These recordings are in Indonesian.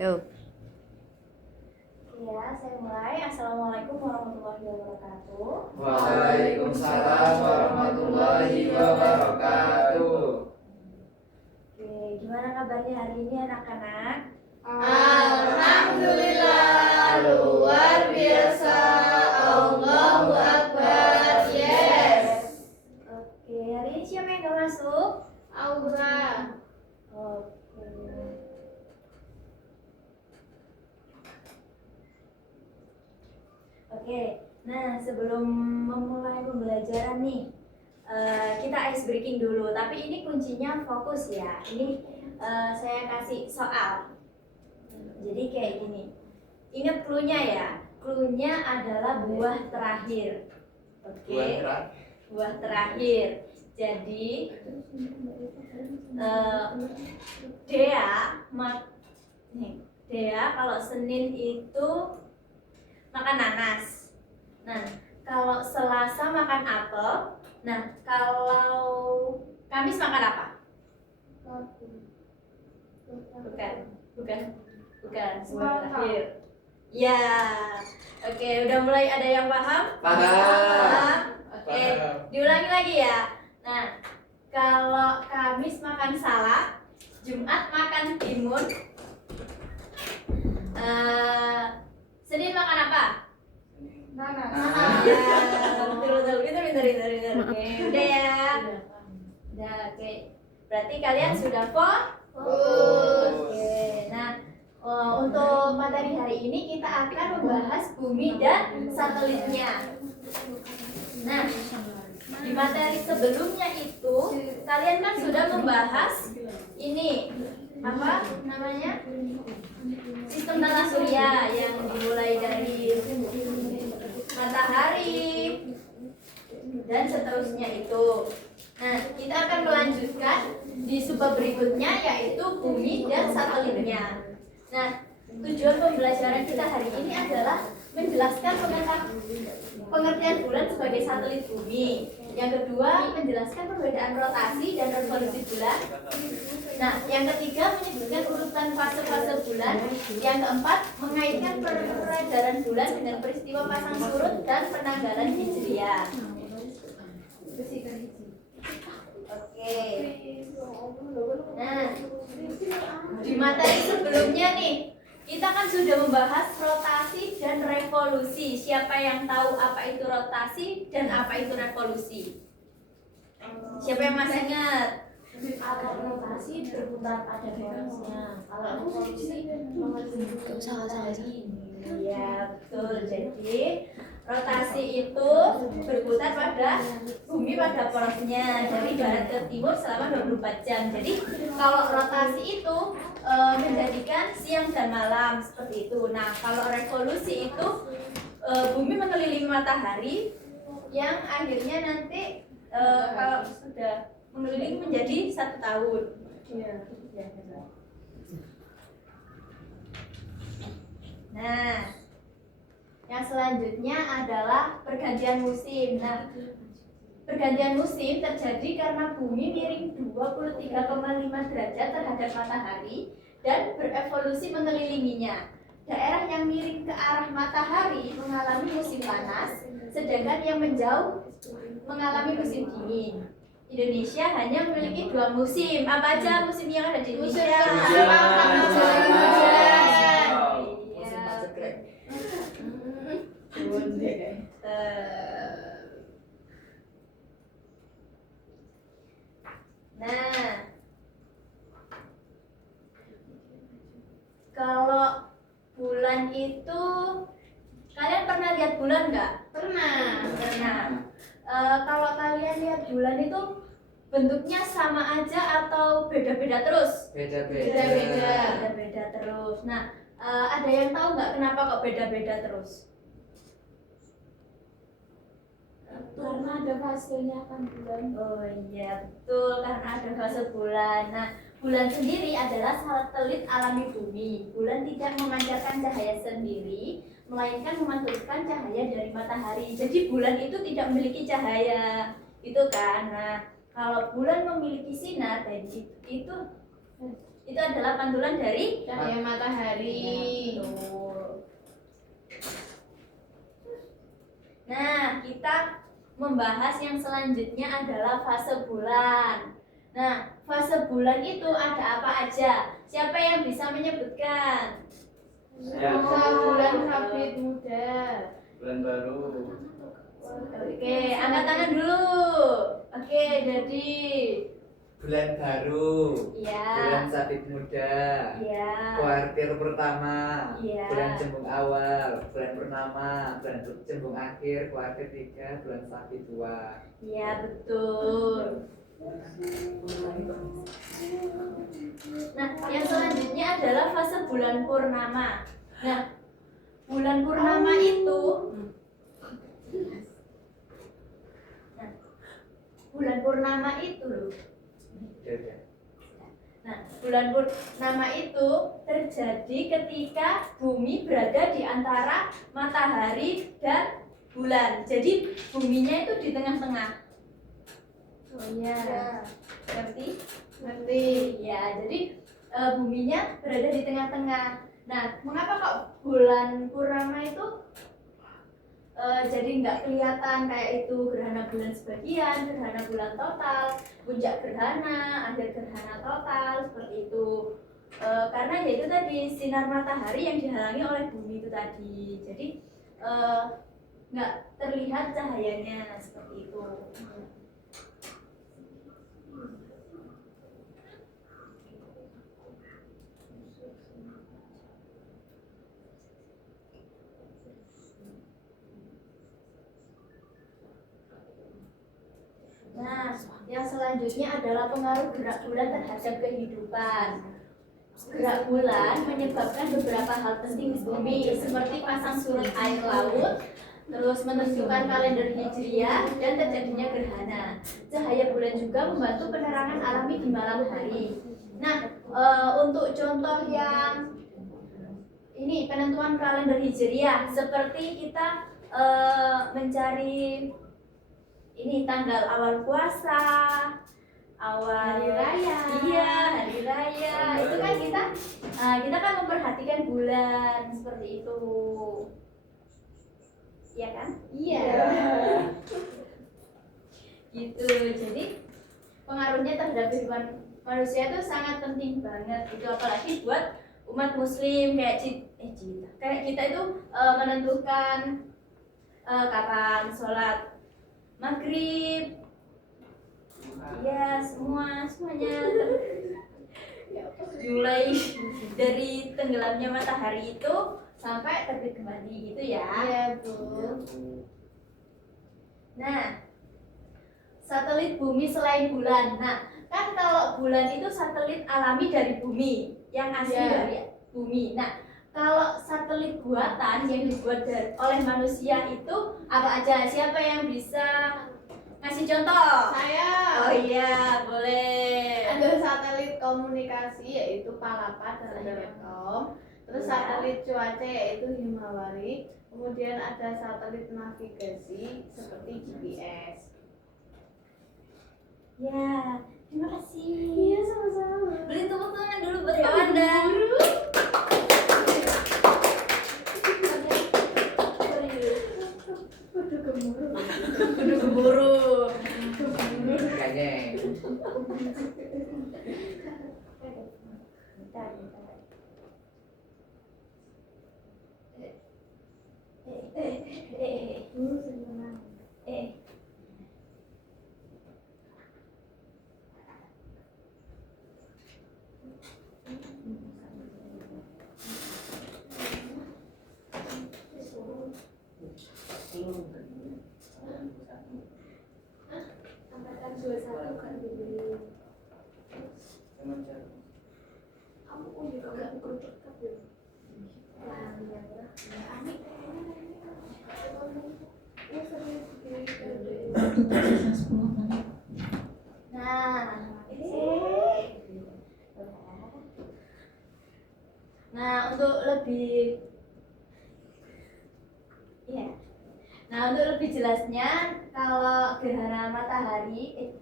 Yo. Ya, saya mulai. Assalamualaikum warahmatullahi wabarakatuh. Waalaikumsalam warahmatullahi wabarakatuh. Oke, gimana kabarnya hari ini anak-anak? Alhamdulillah, luar biasa. Allahu Akbar. Yes. Oke, hari ini siapa yang gak masuk? Aura. Oke. Oke, nah sebelum memulai pembelajaran nih, kita ice breaking dulu. Tapi ini kuncinya fokus ya. Ini saya kasih soal. Jadi kayak gini. Ingat clue-nya ya. Clue-nya adalah buah terakhir. Oke. Buah terakhir. Jadi Dea kalau Senin itu makan nanas. Nah, kalau Selasa makan apel. Nah, kalau Kamis makan apa? Bukan. Buah terakhir. Ya. Oke, udah mulai ada yang paham? Paham. Oke, diulangi lagi ya. Nah, kalau Kamis makan salak, Jumat makan timun, Senin makan apa? Nanas. Ya, betul. Pintar. Oke, udah ya. Udah, oke. Berarti kalian sudah fokus. Oke. Nah, untuk materi hari ini kita akan membahas bumi dan satelitnya. Nah, di materi sebelumnya itu kalian kan sudah membahas ini apa namanya? Sistem tata surya yang dimulai dari matahari dan seterusnya itu. Nah, kita akan melanjutkan di subbab berikutnya yaitu bumi dan satelitnya. Nah, tujuan pembelajaran kita hari ini adalah menjelaskan pengertian bulan sebagai satelit bumi. Yang kedua, menjelaskan perbedaan rotasi dan revolusi bulan. Nah, yang ketiga, menyebutkan urutan fase-fase bulan. Yang keempat, mengaitkan peredaran bulan dengan peristiwa pasang surut dan penanggalan hijriah. Oke. Nah, di materi sebelumnya nih, kita kan sudah membahas rotasi dan revolusi. Siapa yang tahu apa itu rotasi dan apa itu revolusi? Siapa yang masih ingat? Rotasi berputar pada porosnya. Kalau revolusi ya betul. Jadi rotasi itu berputar pada bumi pada porosnya dari barat ke timur selama 24 jam. Jadi kalau rotasi itu menjadikan siang dan malam seperti itu. Nah, kalau revolusi itu bumi mengelilingi matahari yang akhirnya nanti kalau sudah mengelilingi menjadi 1 tahun. Iya. Nah, yang selanjutnya adalah pergantian musim. Nah, pergantian musim terjadi karena bumi miring 23,5 derajat terhadap matahari dan berevolusi mengelilinginya. Daerah yang miring ke arah matahari mengalami musim panas, sedangkan yang menjauh mengalami musim dingin. Indonesia hanya memiliki 2 musim. Apa aja musim yang ada di Indonesia? Musim hujan. Nah, kalau bulan itu kalian pernah lihat bulan nggak? Pernah. Kalau kalian lihat bulan itu bentuknya sama aja atau beda-beda terus? Beda-beda terus. Nah, ada yang tahu nggak kenapa kok beda-beda terus? Karena ada fasenya kan bulan. Oh iya betul, karena ada fase bulan. Nah, bulan sendiri adalah satelit alami bumi. Bulan tidak memancarkan cahaya sendiri, melainkan memantulkan cahaya dari matahari. Jadi bulan itu tidak memiliki cahaya, itu kan. Nah, kalau bulan memiliki sinar, itu itu adalah pantulan dari Cahaya matahari. Betul. Nah, kita membahas yang selanjutnya adalah fase bulan. Nah, fase bulan itu ada apa aja? Siapa yang bisa menyebutkan? Masa bulan sabit muda. Bulan baru. Oke, angkat tangan dulu. Oke, jadi Bulan baru. ya, Bulan sabit muda. ya, Kuartir pertama. Iya. Bulan cembung awal. Bulan purnama. Bulan cembung akhir. Kuartir 3. Bulan sabit 2. ya betul. Nah, yang selanjutnya adalah fase bulan purnama. Nah, bulan purnama itu bulan purnama itu loh. Udah. Nah, bulan purnama itu terjadi ketika bumi berada di antara matahari dan bulan. Jadi buminya itu di tengah-tengah. Oh iya. Ngerti? Ngerti. Ya, jadi buminya berada di tengah-tengah. Nah, mengapa kok bulan purnama itu jadi nggak kelihatan kayak itu gerhana bulan sebagian, gerhana bulan total, puncak gerhana, akhir gerhana total seperti itu. Karena yaitu tadi sinar matahari yang dihalangi oleh bumi itu tadi. Jadi nggak terlihat cahayanya seperti itu. Nah, yang selanjutnya adalah pengaruh gerak bulan terhadap kehidupan. Gerak bulan menyebabkan beberapa hal penting di bumi, seperti pasang surut air laut, terus menentukan kalender hijriah, dan terjadinya gerhana. Cahaya bulan juga membantu penerangan alami di malam hari. Nah, untuk contoh yang ini penentuan kalender hijriah, seperti kita mencari ini tanggal awal puasa, awal Hari raya. Iya, hari raya. Itu kan kita kan memperhatikan bulan seperti itu. Iya kan? Iya. Gitu. Jadi pengaruhnya terhadap kehidupan manusia itu sangat penting banget. Itu apalagi buat umat muslim kayak kita itu menentukan kapan sholat maghrib, ya semuanya mulai dari tenggelamnya matahari itu sampai terbit kembali gitu ya. Iya, Bu. Nah, satelit bumi selain bulan. Nah, kan kalau bulan itu satelit alami dari bumi, yang asli Iya. dari bumi. Nah, kalau satelit buatan yang dibuat oleh manusia itu apa aja? Siapa yang bisa ngasih contoh? Saya. Oh iya, boleh. Ada satelit komunikasi yaitu Palapa dan Telekom. Terus Ya. satelit cuaca yaitu Himawari. Kemudian ada satelit navigasi seperti GPS. Ya, terima kasih. Iya, sama-sama. Beli tepuk tangan dulu buat Kak Wanda. Kudu keburu. Kayaknya. Bentar. Angkatan 21 kan dibeli. Aku juga gak ikut tetap ya. Nah, untuk lebih untuk lebih jelasnya, kalau gerhana matahari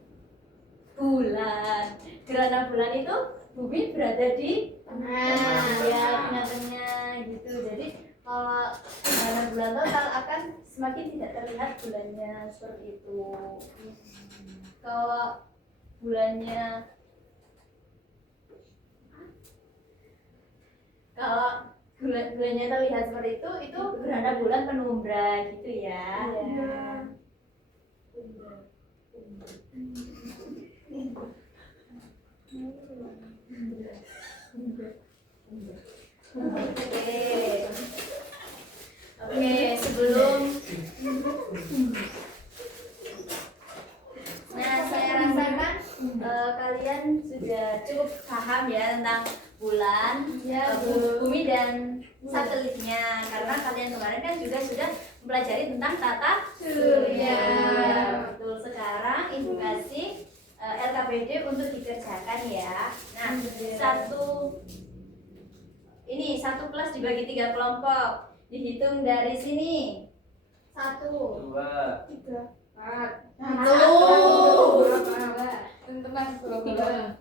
gerhana bulan itu bumi berada di Nah, ya tengah-tengah gitu. Jadi kalau gerhana bulan total akan semakin tidak terlihat bulannya seperti itu. Kalau bulannya bulannya terlihat seperti itu gerhana bulan penumbra gitu ya. Oke, sebelum saya rasakan kalian sudah cukup paham ya tentang bulan, bumi dan satelitnya, karena kalian kemarin kan juga sudah mempelajari tentang tata surya. Betul, sekarang ibu kasih LKPD untuk dikerjakan ya. Nah, satu kelas dibagi 3 kelompok, dihitung dari sini. 1, 2, 3, 4. Teman-teman, 1, 2,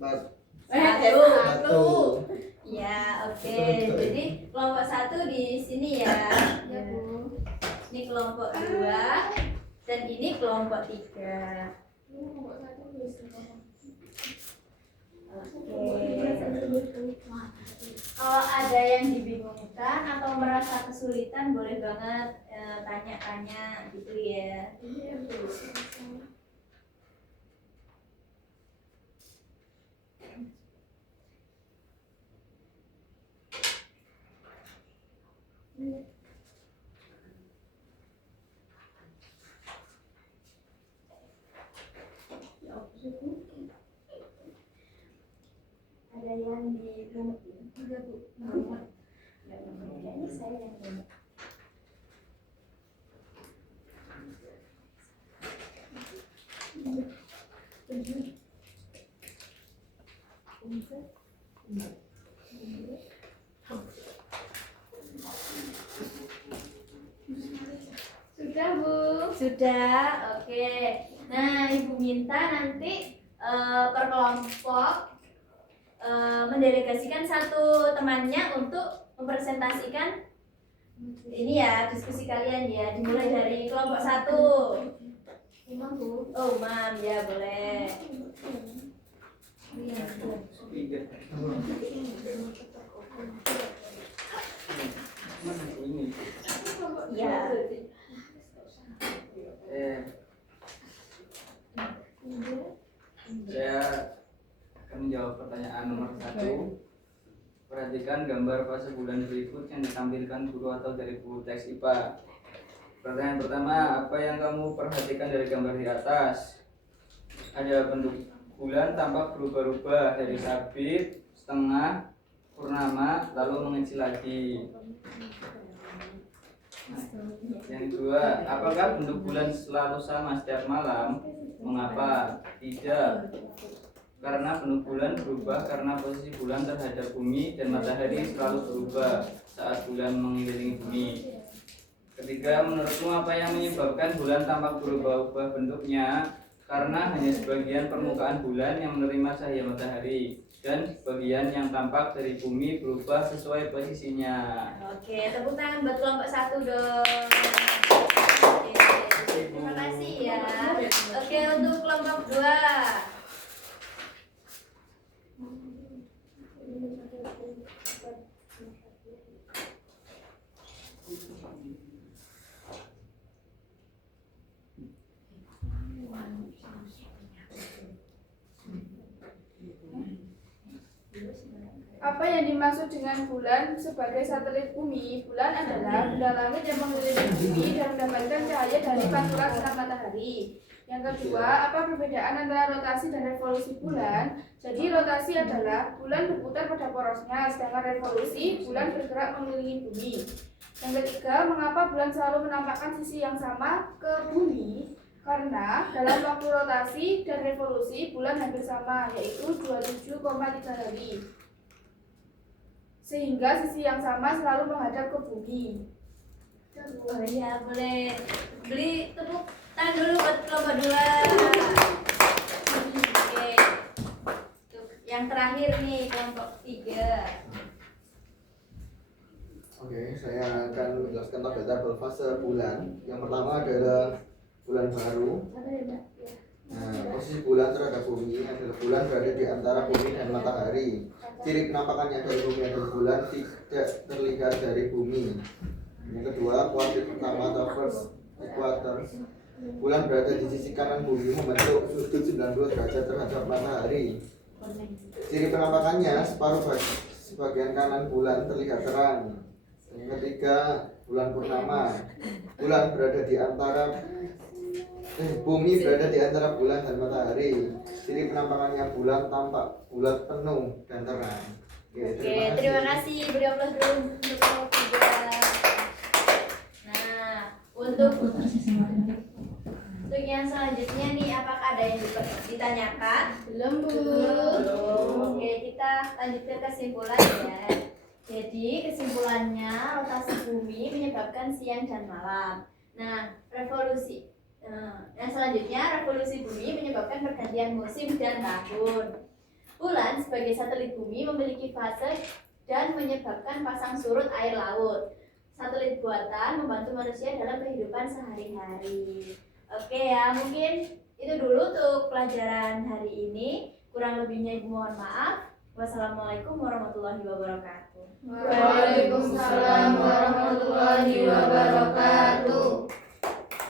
1. Ya, oke. Jadi kelompok 1 di sini ya. Ini kelompok 2 dan ini kelompok 3. Kalau ada yang dibingungkan atau merasa kesulitan boleh banget tanya-tanya gitu ya. Ada yang bingung? Enggak, Bu. Kayaknya saya yang bingung. Sudah, Bu. Sudah, oke. Nah, Ibu minta nanti per kelompok mendelegasikan satu temannya untuk mempresentasikan ini ya, diskusi kalian ya. Dimulai dari kelompok 1. Imam, Bu. Oh, Mam, ya boleh. Ya. Saya akan menjawab pertanyaan nomor 1. Perhatikan gambar fase bulan berikut yang ditampilkan guru atau dari buku teks IPA. Pertanyaan pertama, apa yang kamu perhatikan dari gambar di atas? Ada bentuk bulan tampak berubah-ubah dari sabit, setengah, purnama, lalu mengecil lagi. Yang kedua, apakah bentuk bulan selalu sama setiap malam? Mengapa? Tidak. Karena bentuk bulan berubah karena posisi bulan terhadap bumi dan matahari selalu berubah saat bulan mengelilingi bumi. Ketiga, menurutmu apa yang menyebabkan bulan tampak berubah-ubah bentuknya? Karena hanya sebagian permukaan bulan yang menerima cahaya matahari dan sebagian yang tampak dari bumi berubah sesuai posisinya. Oke, tepuk tangan buat kelompok 1 dong. Oke, terima kasih ya. Oke, untuk kelompok 2. Apa yang dimaksud dengan bulan sebagai satelit bumi? Bulan adalah benda langit yang mengelilingi bumi dan mendapatkan cahaya dari pantulan sinar matahari. Yang kedua, apa perbedaan antara rotasi dan revolusi bulan? Jadi rotasi adalah bulan berputar pada porosnya, sedangkan revolusi bulan bergerak mengelilingi bumi. Yang ketiga, mengapa bulan selalu menampakkan sisi yang sama ke bumi? Karena dalam waktu rotasi dan revolusi bulan hampir sama, yaitu 27,3 hari. Sehingga sisi yang sama selalu menghadap ke bumi. Oh iya, boleh beli tepuk tangan dulu buat kelompok 2. Oke, Yang terakhir nih, kelompok 3. Oke, saya akan menjelaskan tabel fase bulan. Yang pertama adalah bulan baru. Nah, posisi bulan terhadap bumi adalah bulan berada di antara bumi dan matahari. Ciri penampakannya dari bumi dan bulan tidak terlihat dari bumi. Yang kedua, kuadrat pertama atau first equator. Bulan berada di sisi kanan bumi membentuk sudut 90 derajat terhadap matahari. Ciri penampakannya sebagian kanan bulan terlihat terang. Yang ketiga, bulan purnama. Bulan berada di antara bumi berada di antara bulan dan matahari. Ciri penampakannya bulan tampak bulat penuh dan terang. Oke, terima kasih. Beri aplaus dulu untuk kelompok 3. Nah, untuk yang selanjutnya nih, apakah ada yang ditanyakan? Belum, Bu. Belum. Oke, kita lanjut ke kesimpulan ya. Jadi kesimpulannya, rotasi bumi menyebabkan siang dan malam. Nah, yang selanjutnya, revolusi bumi menyebabkan pergantian musim dan tahun. Bulan sebagai satelit bumi memiliki fase dan menyebabkan pasang surut air laut. Satelit buatan membantu manusia dalam kehidupan sehari-hari. Oke ya, mungkin itu dulu untuk pelajaran hari ini. Kurang lebihnya ibu mohon maaf. Wassalamualaikum warahmatullahi wabarakatuh. Waalaikumsalam warahmatullahi wabarakatuh.